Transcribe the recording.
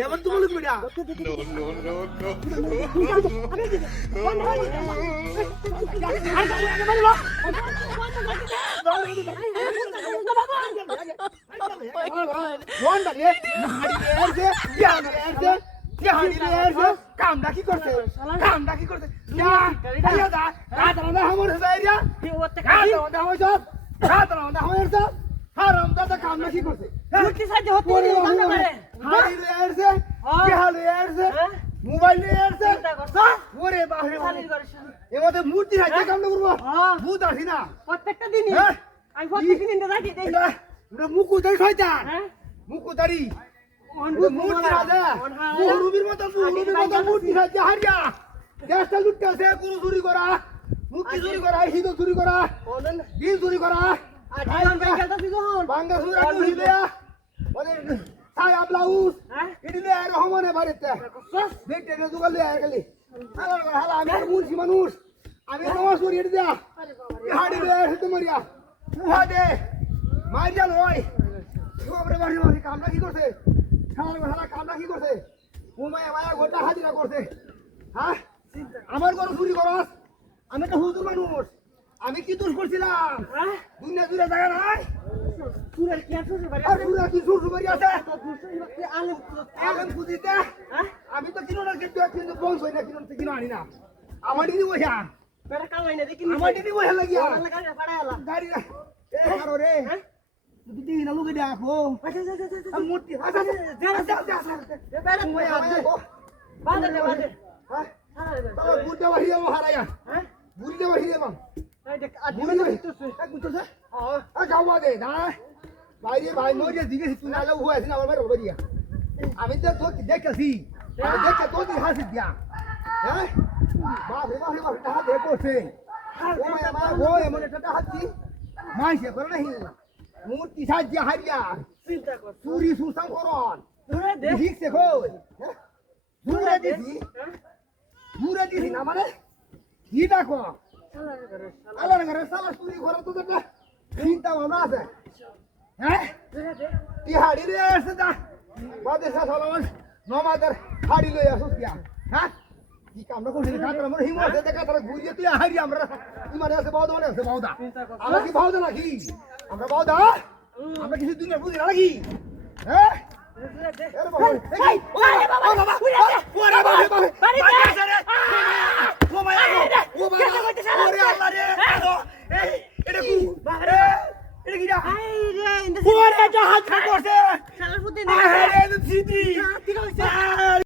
এবার তো বলুন বেটা কামটা কি করছে কামটা কি করছে মোবাইল এবার মূর্তি হাইতে কাম করবো ভূত আসি না প্রত্যেকটা দিনই আমি প্রত্যেকটা দিন রাখি দেই মুকুদারি শয়তান মুকুদারি মূর্তি রাজা মুহুরুবির মতো মূর্তি রাজা হারিয়া দেশটা লুটতেছে গরু চুরি করা মুক্তি চুরি করা হিন্দু চুরি করা ডিম চুরি করা বাঙ্গা চুরি হিলিয়া ছায়া ব্লাউজ এদিকে রহমানে বাড়িতে দেখতে দোকান দিয়ে গেলি হালা আমি মুন্সি মানুষ আমি নামাজ পড়ি এটা দিয়া হাড়ি রে মারিয়া উহাদে মারিয়া লয় সবরে বাড়ি বাড়ি কামটা কি করছে হালা কামটা কি করছে মায়া গোটা হাজিরা করছে হ্যাঁ আমার ঘর চুরি করস আমি একটা হুজুর মানুষ আমি কি দোষ করছিলাম দুনিয়া দূরে জায়গা নাই সুরের কি আছে বাড়ি আর পুরা কি সুর সুপারি আছে আলেম খুদিতে আমি তো কিনো না কিন্তু পৌঁছ হই না কিনো আনি না আমার দিদি বইয়া বেটা কামাই না দেখি আমার দিদি বইয়া লাগিয়া আমার গাড়ি ফাড়াইলা গাড়ি এ কারো রে দিদি না লুকে দেখো মূর্তি বেটা বাদে দে বাদে বুড়া বাহিরে হারায়া বুড়া বাহিরে বাম এই দেখ আদি বুঝতেছে যাওয়া দে না বাইরে ভাই মরিয়া দিকে তুই না লাগু আছে না আমার বাইরে বলিয়া আমি তো তোর দেখছি আমি দেখে তোর দিকে হাসি দিয়া হ্যাঁ বাপ টাকা দে করছে ও মা ও এমন একটা হাসি মাইছে করে নাই মূর্তি সাজিয়া হারিয়া চিন্তা কর চুরি সুসাং করন দূরে দে ঠিকছে কই দূরে দিছি না মানে কি দেখো আলার ঘরে সালা চুরি করে তো একটা চিন্তা ভাবনা আছে হ্যাঁ তিহাড়ি রে আসে যা বাদে সালামান নমাদের হাড়ি লই আসুস কিয়া হ্যাঁ কি কামরা করছিস কাতরা মোর হিমো আছে দেখা তারা ঘুরিয়ে তুই হাড়ি আমরা ইমানে আছে বাউদা মানে আছে বাউদা আমরা কি বাউদা নাকি আমরা বাউদা আমরা কিছু দুনিয়া বুঝি না নাকি হ্যাঁ আরে বাবা এই ওরে বাবা ওরে বাবা বাড়ি আসে রে ও মায়া ও বাবা ওরে আল্লাহ রে এই এটা কি বাবা এটা কি রে আই রে ইন্দা ওরে জাহাজ করছে শালা ফুতে আরে সিটি কি কইছে